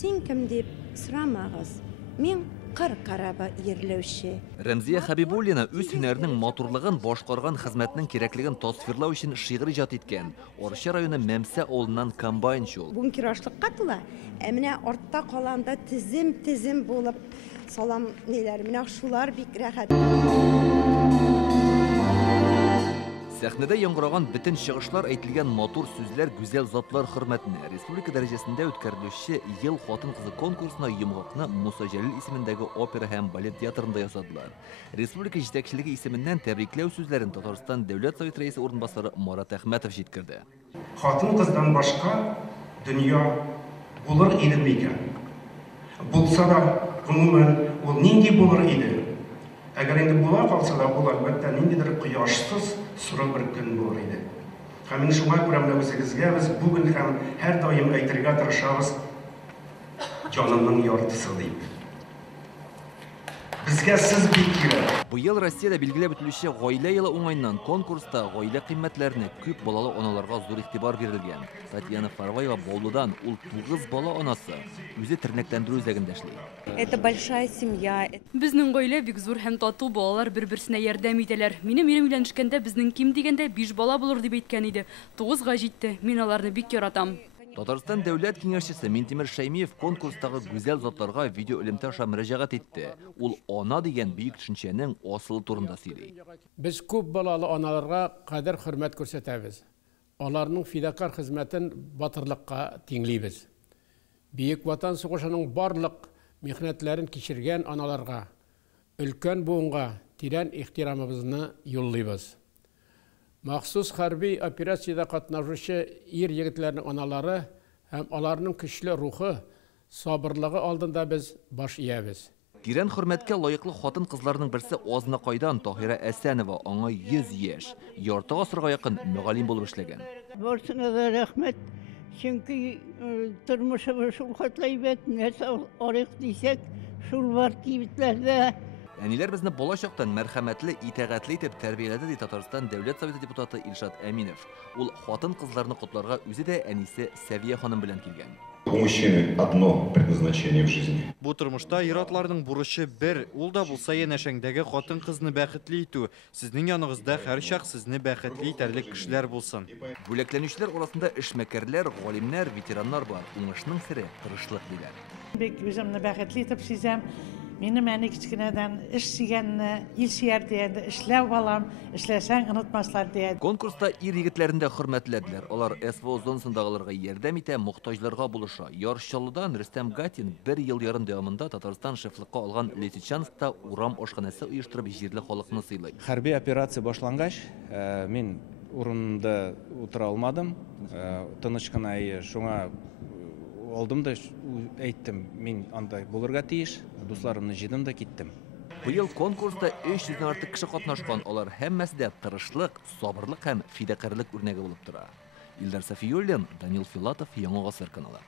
Син кем дип сорамагыз. Мин кыр карабы ерләүче. Рәмзия Хабибуллина үз һөнәренең матурлыгын башкарган хезмәтнең кирәклеген тасвирлау өчен шигырь иҗат иткән. Орча районы Мәмсә авылыннан комбайнчы ул. Бүген кирашлыкка тула. Менә артта каланда тизем булып салам ниләр. Менә шулар бик рәхәт. Сәхнәдә яңгыраган бөтен чыгышлар әйтелгән матур сүзләр гүзәл затлар хөрмәтенә республика дәрәҗәсендә үткәрелүче ел хатын-кызы конкурсына йомгакны Муса Җәлил исемендәге опера һәм балет театрында ясадылар. Республика җитәкчелеге исеменнән тәбрикләү сүзләрен Татарстан Дәүләт Совет рәисе орынбасары Марат Әхмәтов җиткерде. Хатын-кыздан башка дөнья булыр иде микән? Булса да, гомумән, ул нинди булыр иде? Әгәр инде була калса да, бу әлбәттә ниндидер кояшсыз суры бер көн булыр иде. Һәм мин шуңа күрә менә үзегезгә без бүген һәм һәр даим әйтергә тырышабыз, җанымның яртысы дип. Безгә сез бик кирәк. Бу ел Россиядә билгеләп үтелүче гаилә елы уңайыннан конкурста гаилә кыйммәтләренә күп балалы аналарга зур игътибар бирелгән. Татьяна Фарваева Баулудан ул 9 бала анасы, үзе тернәкләндерү үзәгендә эшли. Это большая семья. Безнең гаилә бик зур һәм тату, балалар бер-берсенә ярдәм итәләр. Минем ирем өйләнешкәндә безнең ким дигәндә 5 бала булыр дип әйткән иде. 9-га җитте. Мин аларны бик яратам. Татарстан дәүләт киңәшчесе Минтимер Шәймиев конкурстагы гүзәл затларга видео элемтә аша мөрәҗәгать итте. Ул ана дигән бөек төшенчәнең асылы турында сөйли. Biz күп балалы аналарга кадер хөрмәт күрсәтәбез. Аларның фидакар хезмәтен батырлыкка тиңлибез. Бөек ватан сугышының барлык михнәтләрен кичергән аналарга, өлкән буынга тирән ихтирамыбызны юллыйбыз. Махсус хәрби операциядә катнашучы ир-егетләрнең аналары һәм аларның көчле рухы, сабырлыгы алдында без баш иябез. Тирән хөрмәткә лаеклы хатын-кызларның берсе Азнакайдан Таһира Әсәнова, аңа 100 яшь, ярты гасырга якын мөгаллим булып эшләгән. Барсына да рәхмәт, чөнки тормышыбыз шул хәтләйбәт, нәрсә арык дисәк, шул бар кибетләрдә. Әниләр безне бала чактан мәрхәмәтле, итәгатьле итеп тәрбияләде, ди Татарстан Дәүләт Советы депутаты Илшат Әминов. Ул хатын-кызларны котларга үзе дә әнисе Сәвия ханым белән килгән. У мужчины одно предназначение в жизни. Бу тормышта ир-атларның бурычы бер, ул да булса янәшәңдәге хатын-кызны бәхетле итү. Сезнең яныгызда һәр чак сезне бәхетле итәрлек кешеләр булсын. Бүләкләнүчеләр арасында эшмәкәрләр, галимнәр, ветераннар бар. Уңышның сире тырышлык диләр. Бик үземне бәхетле итеп сизәм. Минем әни кичкенәдән эш сөйгәнне, ил сөяр дигәндә, эшләү балам, эшләсәң онытмаслар дигән. Конкурста ир-егетләрен дә хөрмәтләделәр. Алар СВО зонасындагыларга ярдәм итә, мохтаҗларга булыша. Яршалыдан Рөстәм Гатин 1 ел ярым дәвамында Татарстан шефлыкка алган Лисичанскта урам ашханәсе оештырып җирле халыкны сыйлый. Хәрби операция башлангач, мин урынында утыра алмадым. Тыныч кына шуңа алдым да әйттем, мин анда булырга тиеш, дусларымны җыйдым да киттем. Быел конкурста 300-дән артык кеше катнашкан, алар һәммәсе дә тырышлык, сабырлык һәм фидакарлык үрнәге булып тора. Илдар Сафиуллин, Данил Филатов, Яңа Гасыр каналы.